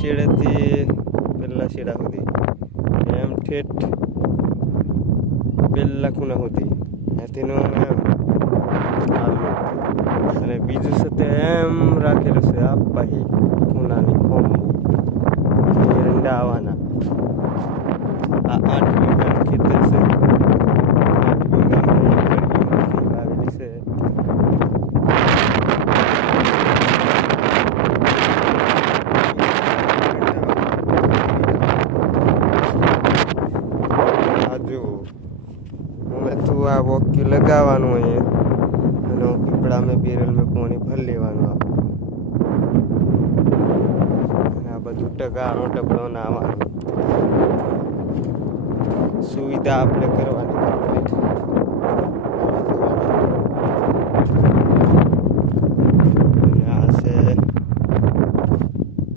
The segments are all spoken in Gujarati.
છેડેથી પેલા શેડા સુધી. એમ ઠેઠ પેલા ખૂણા સુધી. ત્યાંથીનો એમ અને બીજું તે એમ રાખેલું છે આ પાહી ખૂણાની ફોર્મ અંડા આવવાના. આ આઠ વીઘાનું ખેતર છે આઠ વીઘામાં એક અડધી મશીન વાવેલી છે આ જુઓ હવે તું આ વોક્યુ લગાવવાનું અહીંયા અને પીપળા મેં બેરલ મેં પાણી ભરી લેવાનું આપણું અને આ ટકાનો ટપડો નાવાનું સુવિધા આપણે કરવાની complete. અને આ છે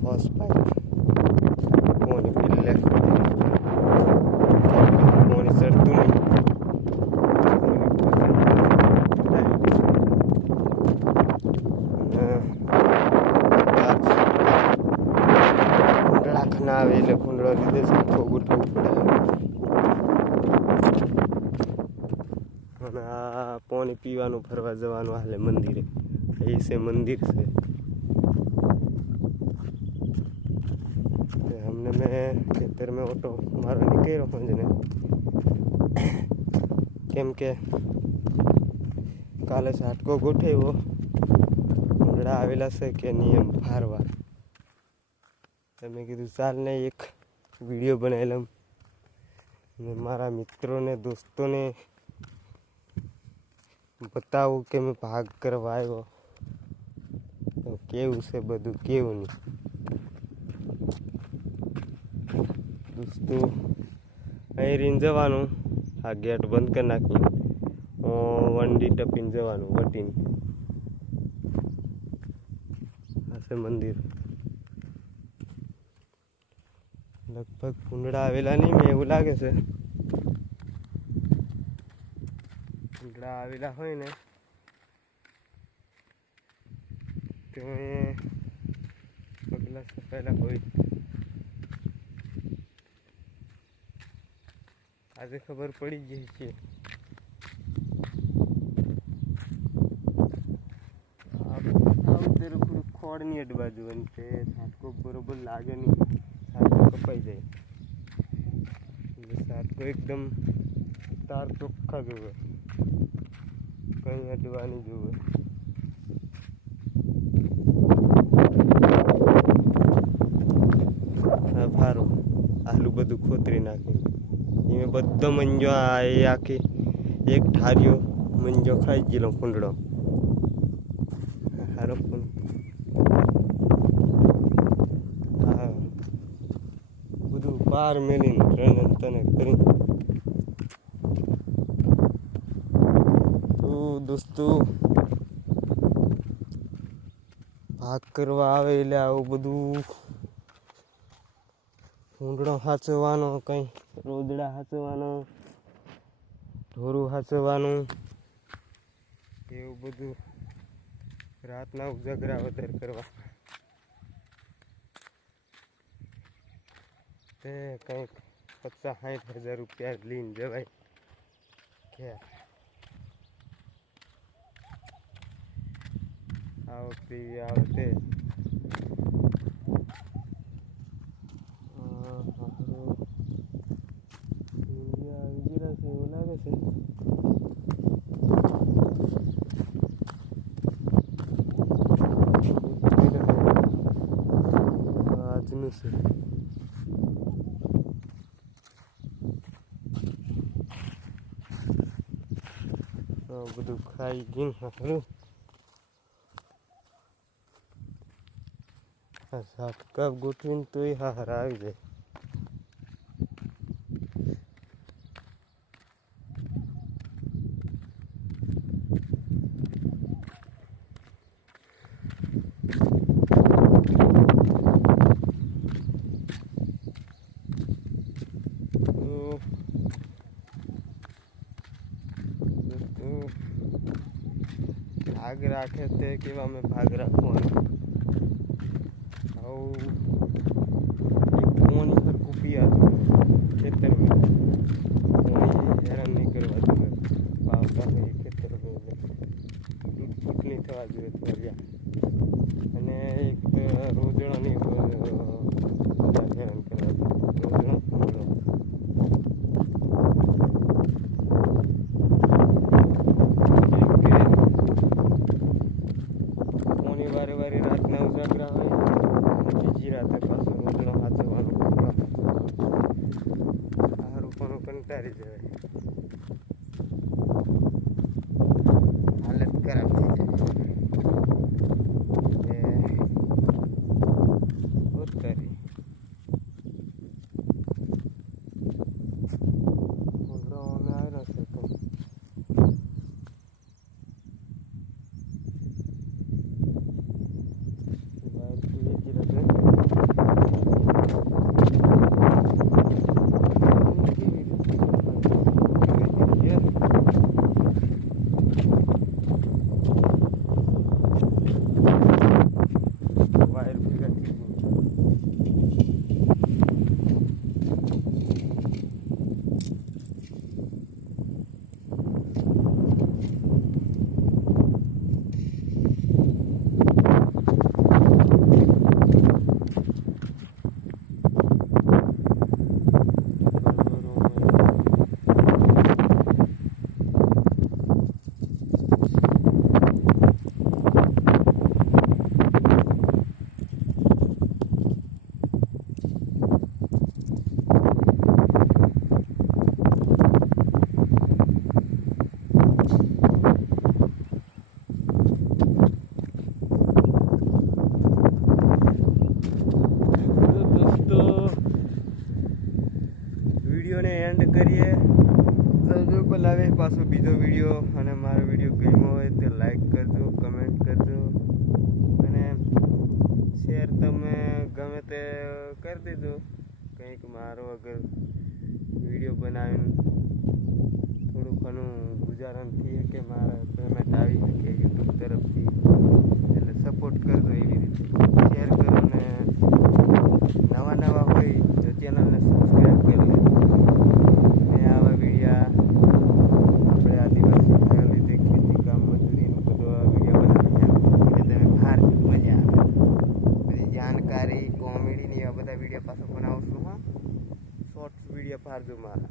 હોસ પાઇપ પાણી પેલે પાણી ચડતું નહીં કુંડળા ખના આવે એટલે કુંડળો લીધે સાચો ગોઠવવું પડે અને આ પાણી પીવાનું, ફરવા જવાનું હાલે મંદિરે. એ છે મંદિર છે. તે અમને મેં ખેતર મેં ઓટો મારો નીકળ્યો હોંજને કેમ કે કાલે સાટકો ગોઠવ્યો. કુંડળા આવેલા છે કે નિયમ ફારવા. તમે કીધું, ચાલ ને એક વીડિયો બનાવેલો ને મારા મિત્રોને, દોસ્તોને બતાવું કે મેં ભાગ કરવા આવ્યો. કેવું છે બધું? કેવું નહીં? દોસ્તો અહીં રીને જવાનું. આ ગેટ બંધ કરી નાખી. વંડી ટપીને જવાનું, વટીને. આ છે મંદિર. લગભગ કુંડળા આવેલા નહીં, મેં એવું લાગે છે. કુંડળા આવેલા હોય ને, તો પગલાં સપાયેલા હોય. આજે ખબર પડી ગઈ છે. ખોડની અડ બાજુ અને તે છાટકો બરોબર લાગે નહીં. છાટકો કપાઈ જાય. છાટકો એકદમ તાર ચોખ્ખા જોવે. કંઈ અડવાની આ ભારો. આલું બધું ખોતરી નાખ્યું એમાં બધો મંજો આ આખી એક ઠાર્યો મંજો ખાઈ ગયેલો કુંડળો. હારો પણ હા. બધું પાર મેલીને રણ તને કરી તો દોસ્તો, ભાગ કરવા આવે એટલે આવું બધું ઊંડણો સાચવવાનો કંઈ રોદડા સાચવવાનો ઢોરું સાચવવાનું એવું બધું રાતના ઉજાગરા વધારે કરવા. તે કંઈક પચાસ સાઠ હજાર રૂપિયા લઈને જવાય. કે આ વખતે આ વખતે આ હારું. ઈંડિયા આવી ગયેલા છે એવું લાગે છે આજનું છે આ બધું ખાઈ ગયું હારું આ સાત કપ ફોન પર કૂપિયા હતું. ખેતરમાં હું હેરાન નહીં કરવા જોઈએ ભાવ કામે ખેતર ચૂંટણી થવા જોઈએ ફર્યા અને એક રોજણાની હેરાન કરવા રોજણા વારે વારે પણ કંટાળી જવાય હાલત ખરાબ થઈ જાય એ શું કરી ઉઘડો અમે આવ્યો છે તો બહારથી વેચી રહ્યો છે. વાયર ભેગા થઈ ગયા. તો દોસ્તો વિડીયોને એન્ડ કરીએ. સમજો બોલાવે પાછો બીજો વીડિયો અને મારો વીડિયો ગમ્યો હોય તો લાઈક કરજો કમેન્ટ કરજો. અને શેર તમે ગમે તે કરી દેજો. કંઈક મારો અગર વીડિયો બનાવીને થોડું ઘણું ગુજારણ થઈએ કે મારા પેમેન્ટ આવી શકે યુટ્યુબ તરફથી, એટલે સપોર્ટ કરજો એવી રીતે. શેર કરો ને cuma